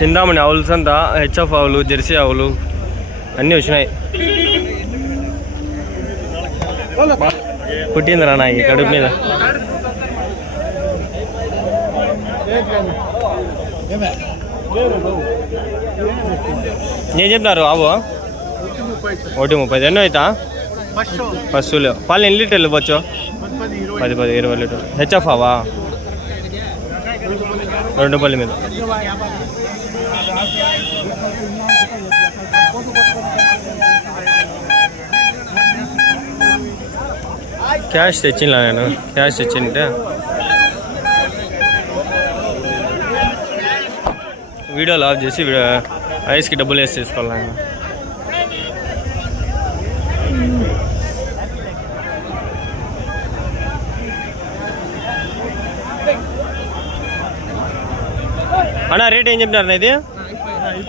చింతామణి ఆవులు సంత హెచ్ఎఫ్ ఆవులు జెర్సీ ఆవులు అన్నీ వచ్చినాయి. పుట్టిందిరా నా ఈ కడుపు మీద. ఏం చెప్తున్నారు ఆవు? 1:30. ఎన్నో అవుతా ఫస్టులో పాలు ఎన్ని లీటర్లు ఇవ్వచ్చు? 10-20 లీటర్లు. హెచ్ఎఫ్ ఆవా? 2 రూపాయల మీద. క్యాష్ తెచ్చిలా నేను. క్యాష్ తెచ్చింటే వీడియోలో ఆఫ్ చేసి ఐస్కి డబ్బులు వేసి తీసుకోవాలి నేను. అన్నా రేట్ ఏం చెప్పినారు ఇది?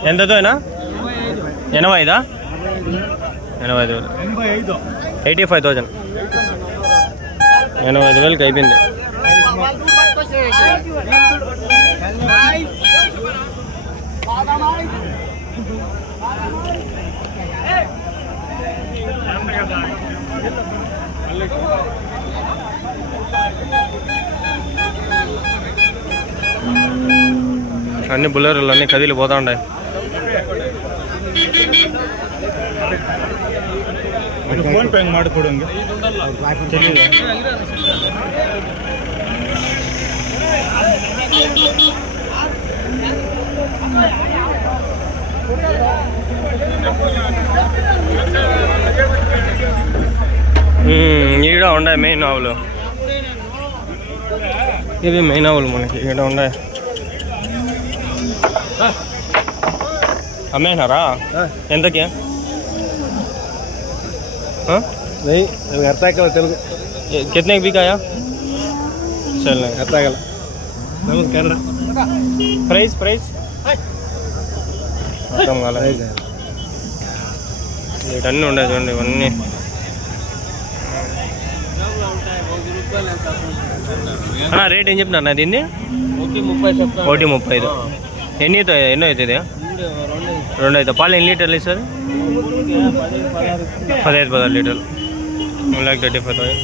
ఎంతతో అయినా? 85? 85,000. 85,000. 85,000కి అయిపోయింది. అన్ని బుల్లర్లు అన్నీ కదిలి పోతా ఉన్నాయి. ಫೋನ್ ಪೇ ಮಾಡಿಕೊಡಂಗೆ ఈడ ఉన్నాయి మెయిన్ ఆవులు. ఇవి మెయిన్ ఆవులు మనకి ఈడ ఉన్నాయి. అమ్మేనారా? ఎంతకి? नहीं अर्थ आगल तेलुगु. कितने की बिकाया? चल अर्थ आगल कन्नड़. प्राइस प्राइस మొత్తం కాల వీటన్నీ ఉండే చూడండి. ఇవన్నీ రేట్ ఏం చెప్పినారు నా దీన్ని? 1:35. ఎన్నో అవుతుంది? 2 అవుతుంది. పాలు ఎన్ని లీటర్లు ఇస్తారు? 15-16 లీటర్లు. 1,35,000.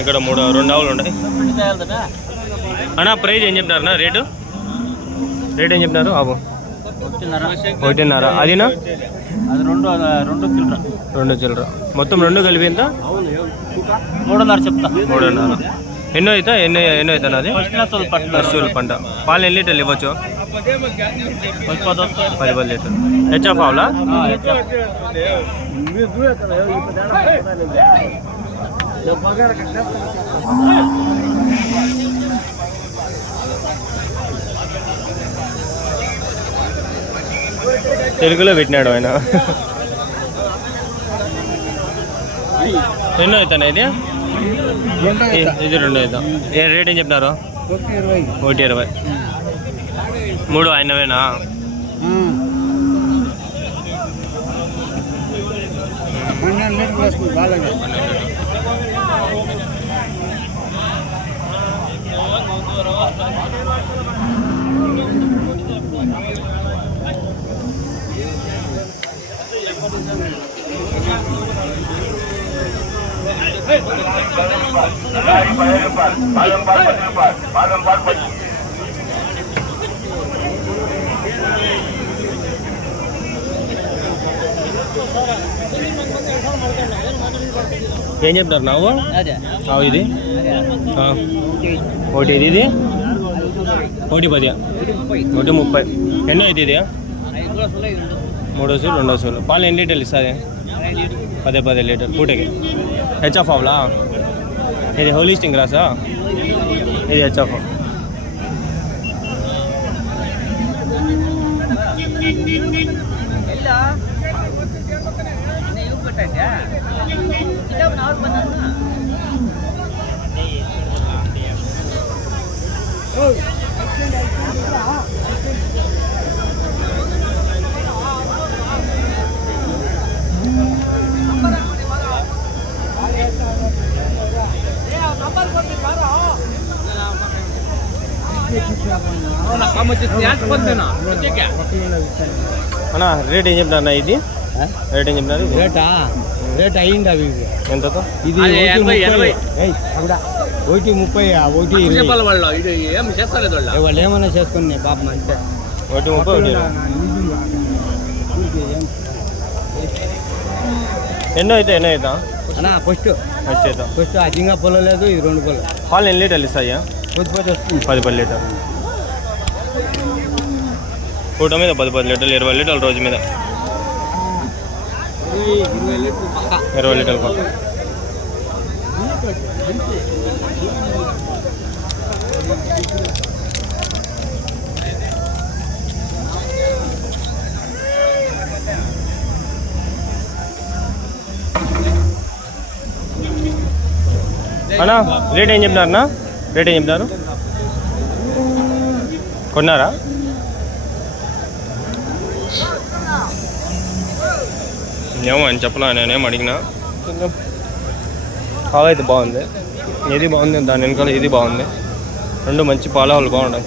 ఇక్కడ 2 ఆవులు ఉన్నాయి అన్నా. ప్రైజ్ ఏం చెప్తున్నారన్నా? రేట్ ఏం చెప్పినారు? ఆవు 1.5. అదినా? 2 చిల్లర. మొత్తం 2 కలిపి ఎంత? 3.5 చెప్తా. 3.5. ఎన్నో అవుతా? ఎన్నో అవుతా నాది? పశువుల పంట. పాలు ఎన్ని లీటర్లు ఇవ్వచ్చు? 10 లీటర్లు. హెచ్ఎఫ్ ఆవులా? తెలుగులో పెట్టినాడు ఆయన. ఎన్నో అవుతానా ఇది? ఇది 2 అవుతాం. ఏ రేట్ ఏం చెప్పినారు? 1:20. 3 ఆయనవేనా? ఏం చెప్తారు నావు? ఇది 1 ఇది 1:10. 1:30. ఎన్నో అయితే ఇది? 3 సూలు 2 సూలు. పాలు ఎన్ని లీటర్లు ఇస్తుంది? 10 లీటర్లు పూటకి. హెచ్ఎఫ్ ఆవులా? ఇది హోలిస్టింగ్ రాసా? ఇది హెచ్ఎఫ్. అన్నా రేట్ ఏం చెప్తారన్నా ఇది రేట్ ఏం చెప్తున్నారు రేట్ అయ్యింది అవి ఎంతతో ఇది 1:30 వాళ్ళు ఏమన్నా చేసుకుని పాపం అంతే 1:30 ఎన్నో అవుతా అన్నా ఫస్ట్ అధికంగా పొలం లేదు ఇది 2 పొలం పాలు ఎన్ని లీటర్లు ఇస్తాయా కొద్ది వస్తుంది 10 లీటర్ పూట మీద 10 లీటర్లు 20 లీటర్లు రోజు మీద 20 లీటర్లు పక్క అన్నా రేట్ ఏం చెప్తున్నారన్నా రేట్ ఏం చెప్తున్నారు కొన్నారా ఏమో అని చెప్పలా నేనేం అడిగినా అయితే బాగుంది ఇది బాగుంది దాని వెనకాల ఇది బాగుంది రెండు మంచి పాలవాళ్ళు బాగున్నాయి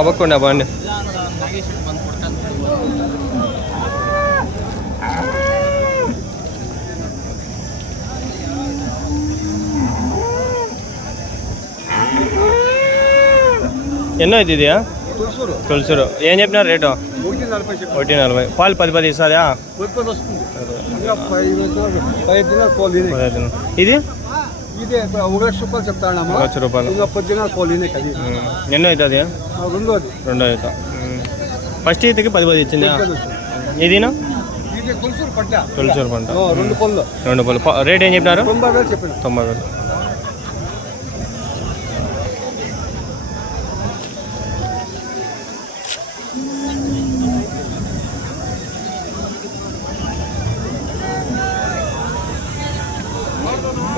అవ్వకుండా బాగుంది ఎన్నో అవుతుంది ఇది తులసూరు ఏం చెప్పినారు రేటు 1:40 పాలు 10 ఇస్తుందా ఇది 1,00,000 చెప్తాను 1,00,000 రూపాయలు ఎన్నో అవుతుంది రెండో అవుతా ఫస్ట్ ఈతకి 10 ఇచ్చిందా ఇదినా తులసూరు పంట 2 పళ్ళు రేట్ ఏం చెప్పినారు 90,000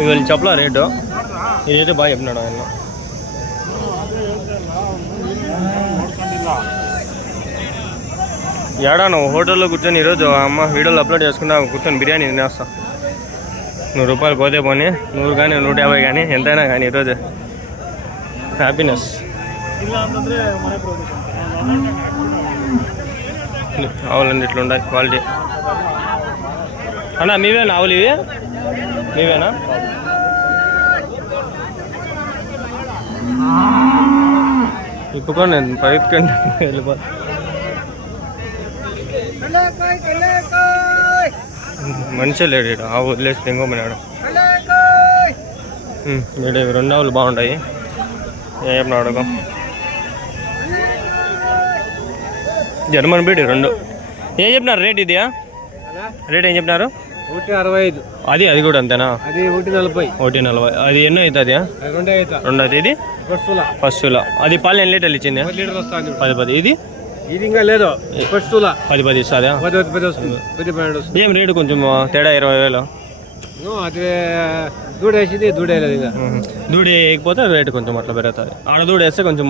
వీళ్ళు చెప్పలా రేటు ఇదైతే బాగా చెప్పినాడు ఆయన ఏడా నువ్వు హోటల్లో కూర్చొని ఈరోజు అమ్మ వీడియోలో అప్లోడ్ చేసుకున్నా కూర్చొని బిర్యానీ తినేస్తా 100 రూపాయలు పోతే పోనీ 100 కానీ 150 కానీ ఎంతైనా కానీ ఈరోజు హ్యాపీనెస్ ఆవులండి ఇట్లా ఉండాలి క్వాలిటీ అన్నా మీవేనా ఆవులు ఇవి మీవేనా ఇప్పుడు నేను పరిగెత్తుకండి వెళ్ళిపోతా మంచిగా లేడు ఆవు వదిలేసి తెంగోమన్నాడు వీడు 2 ఆవులు బాగుంటాయి ఏం చెప్పిన అడగం జర్మన్ బీడ్ 2 ఏం చెప్పినారు రేట్ ఇదియా రేట్ ఏం చెప్పినారు 1,65 అది కూడా అంతేనా అది 1,40 అది ఎన్నో అవుతుంది 2 అవుతుంది ఇది ఫస్ట్లో అది పాలు ఎన్ని లీటర్లు ఇచ్చింది 10 ఇది ఇది ఇంకా లేదు 10 ఇస్తుందా ఏం రేటు కొంచెం తేడా 20,000 అది దూడ వేసింది దూడ వేయలేదు ఇంకా దూడ వేయకపోతే రేటు కొంచెం అట్లా పెరుగుతుంది ఆడ దూడ వేస్తే కొంచెం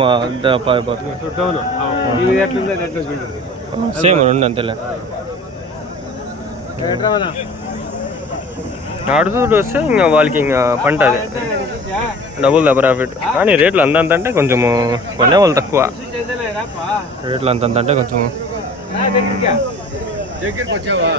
సేమ్ 2 అంతేలే ఆడుతూడు వస్తే ఇంకా వాళ్ళకి ఇంకా పంట అది డబుల్ ద ప్రాఫిట్ కానీ రేట్లు అంతంత అంటే కొంచెము కొనేవాళ్ళు తక్కువ రేట్లు అంతంత అంటే కొంచెము దగ్గరికి వచ్చావా